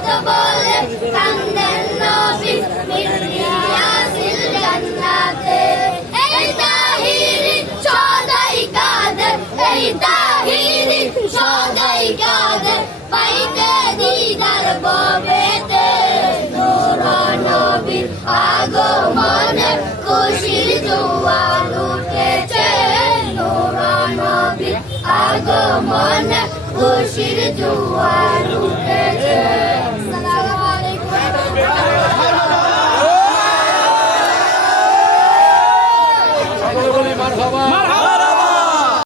কত বলে, কান্দেন নবী মিরিয়াসিল জান্নাতে। এই তাহিরি সদাই কাঁদে, এই তাহিরি সদাই কাঁদে খুশির জোয়ার 好。